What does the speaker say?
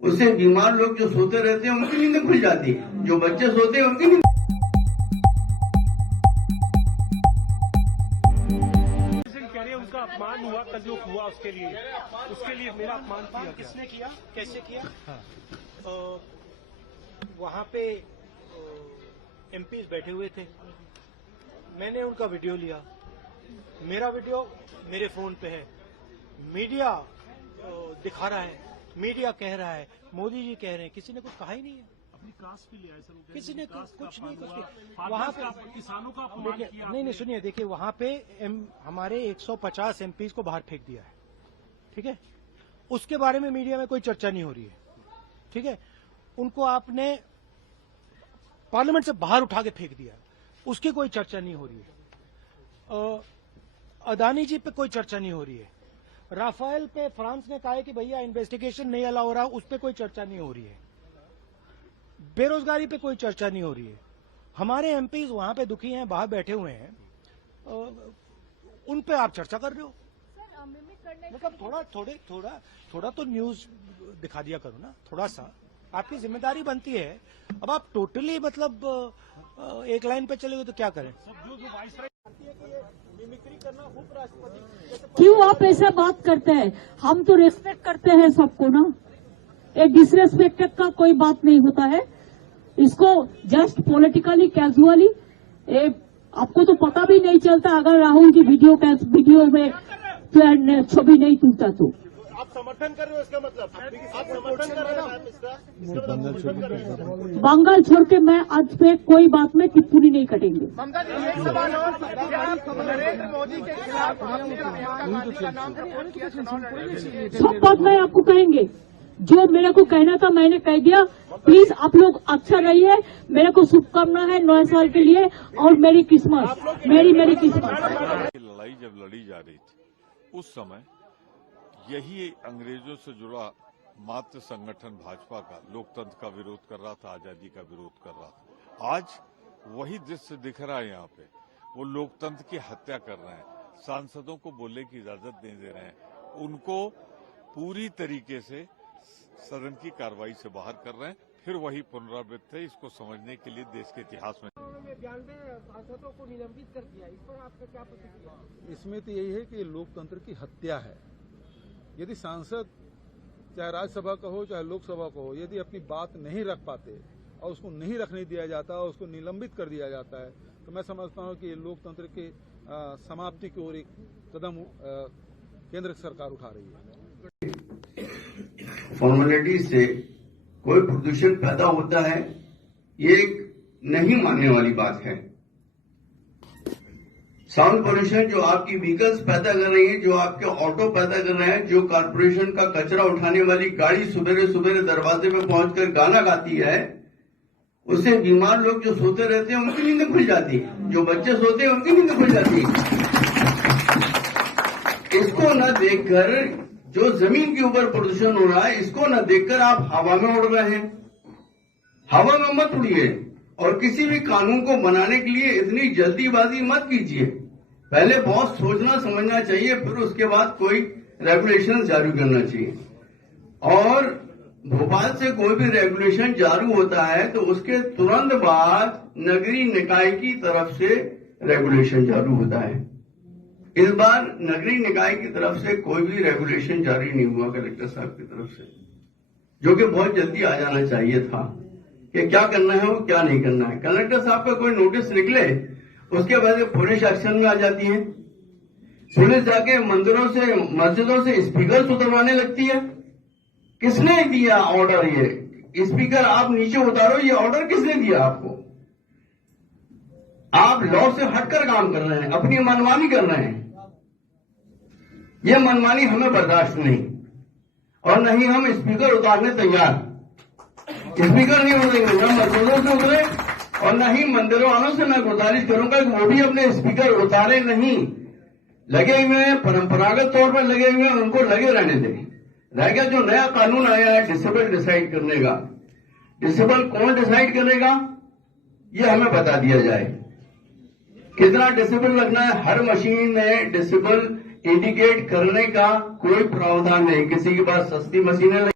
उससे बीमार लोग जो सोते रहते हैं उनकी नींद खुल जाती है, जो बच्चे सोते हैं उनकी नींद। उनका अपमान हुआ कल जो हुआ उसके लिए मेरा अपमान किया। किसने किया, कैसे किया? हाँ। वहाँ पे एमपीज बैठे हुए थे, मैंने उनका वीडियो लिया, मेरा वीडियो मेरे फोन पे है, मीडिया दिखा रहा है, मीडिया कह रहा है, मोदी जी कह रहे हैं, किसी ने कुछ कहा ही नहीं है। अपनी क्लास भी लिया है सर, किसी ने कुछ नहीं वहाँ पे किसानों का अपमान किया। नहीं सुनिए, देखिए वहाँ पे हमारे 150 एमपीज को बाहर फेंक दिया है, ठीक है। उसके बारे में मीडिया में कोई चर्चा नहीं हो रही है, ठीक है। उनको आपने पार्लियामेंट से बाहर उठा के फेंक दिया, उसकी कोई चर्चा नहीं हो रही है। अदानी जी पे कोई चर्चा नहीं हो रही है। राफेल पे फ्रांस ने कहा है कि भैया इन्वेस्टिगेशन नहीं अलाउ हो रहा, उस पर कोई चर्चा नहीं हो रही है। बेरोजगारी पे कोई चर्चा नहीं हो रही है। हमारे एमपीज वहां पे दुखी हैं, बाहर बैठे हुए हैं, उन पे आप चर्चा कर रहे हो। मतलब थोड़ा तो न्यूज दिखा दिया करो ना, थोड़ा सा आपकी जिम्मेदारी बनती है। अब आप टोटली मतलब एक लाइन पे चले गए तो क्या करें। क्यों आप ऐसा बात करते हैं? हम तो रेस्पेक्ट करते हैं सबको ना, एक डिसरेस्पेक्टेड का कोई बात नहीं होता है। इसको जस्ट पॉलिटिकली कैजुअली, आपको तो पता भी नहीं चलता अगर राहुल जी वीडियो में छवि नहीं टूटा तो। आप समर्थन कर रहे हो, इसका मतलब आप समर्थन कर रहे हैं इसका। बंगाल छोड़ के मैं आज पे कोई बात में टिप्पणी नहीं कटेंगे। सब बात मैं आपको कहेंगे, जो मेरे को कहना था मैंने कह दिया। प्लीज आप लोग अच्छा रहिए, मेरे को शुभकामना है नए साल के लिए, और मेरी किस्मत मेरी किस्मत। लड़ाई जब लड़ी जा रही थी उस समय यही अंग्रेजों से जुड़ा मात्र संगठन भाजपा का लोकतंत्र का विरोध कर रहा था, आजादी का विरोध कर रहा था। आज वही दृश्य दिख रहा है यहाँ पे, वो लोकतंत्र की हत्या कर रहे हैं, सांसदों को बोलने की इजाजत नहीं दे रहे हैं, उनको पूरी तरीके से सदन की कार्रवाई से बाहर कर रहे हैं। फिर वही पुनरावृत्ति है। इसको समझने के लिए देश के इतिहास में 92 सांसदों को निलंबित कर दिया, इस पर आपका क्या प्रतिक्रिया? इसमें तो यही है कि लोकतंत्र की हत्या है। यदि सांसद चाहे राज्यसभा का हो चाहे लोकसभा का हो, यदि अपनी बात नहीं रख पाते और उसको नहीं रखने दिया जाता और उसको निलंबित कर दिया जाता है, तो मैं समझता हूं कि लोकतंत्र के समाप्ति की ओर एक कदम केंद्र सरकार उठा रही है। फॉर्मेलिटी से कोई प्रदूषण पैदा होता है, ये एक नहीं मानने वाली बात है। साउंड पोल्यूशन जो आपकी व्हीकल्स पैदा कर रही है, जो आपके ऑटो पैदा कर रहे हैं, जो कारपोरेशन का कचरा उठाने वाली गाड़ी सुबेरे सुबेरे दरवाजे पे पहुंचकर गाना गाती है, उससे बीमार लोग जो सोते रहते हैं उनकी नींद खुल जाती है, जो बच्चे सोते हैं उनकी नींद खुल जाती है। इसको न देखकर, जो जमीन के ऊपर प्रदूषण हो रहा है, इसको न देखकर आप हवा में उड़ रहे हैं। हवा में मत उड़िए, और किसी भी कानून को बनाने के लिए इतनी जल्दीबाजी मत कीजिए। पहले बहुत सोचना समझना चाहिए, फिर उसके बाद कोई रेगुलेशन जारी करना चाहिए। और भोपाल से कोई भी रेगुलेशन जारी होता है तो उसके तुरंत बाद नगरीय निकाय की तरफ से रेगुलेशन जारी होता है। इस बार नगरीय निकाय की तरफ से कोई भी रेगुलेशन जारी नहीं हुआ कलेक्टर साहब की तरफ से, जो कि बहुत जल्दी आ जाना चाहिए था कि क्या करना है और क्या नहीं करना है। कलेक्टर साहब का कोई नोटिस निकले, उसके बाद पुलिस एक्शन में आ जाती है। पुलिस जाके मंदिरों से मस्जिदों से स्पीकर उतरवाने लगती है। किसने दिया ऑर्डर? ये स्पीकर आप नीचे उतारो, ये ऑर्डर किसने दिया आपको? आप लॉ से हटकर काम कर रहे हैं, अपनी मनमानी कर रहे हैं। यह मनमानी हमें बर्दाश्त नहीं, और नहीं हम स्पीकर उतारने तैयार। स्पीकर नहीं उतरेंगे, न मस्जिदों से उतरे और न ही मंदिरों वालों से मैं गुजारिश करूंगा कि वो भी अपने स्पीकर उतारे नहीं। लगे हुए हैं, परंपरागत तौर पर लगे हुए हैं, उनको लगे रहने दें। रह गया जो नया कानून आया है डिसेबल डिसाइड करने का, डिसेबल कौन डिसाइड करेगा ये हमें बता दिया जाए। कितना डिसेबल लगना है, हर मशीन में डिसेबल इंडिकेट करने का कोई प्रावधान नहीं। किसी के पास सस्ती मशीनें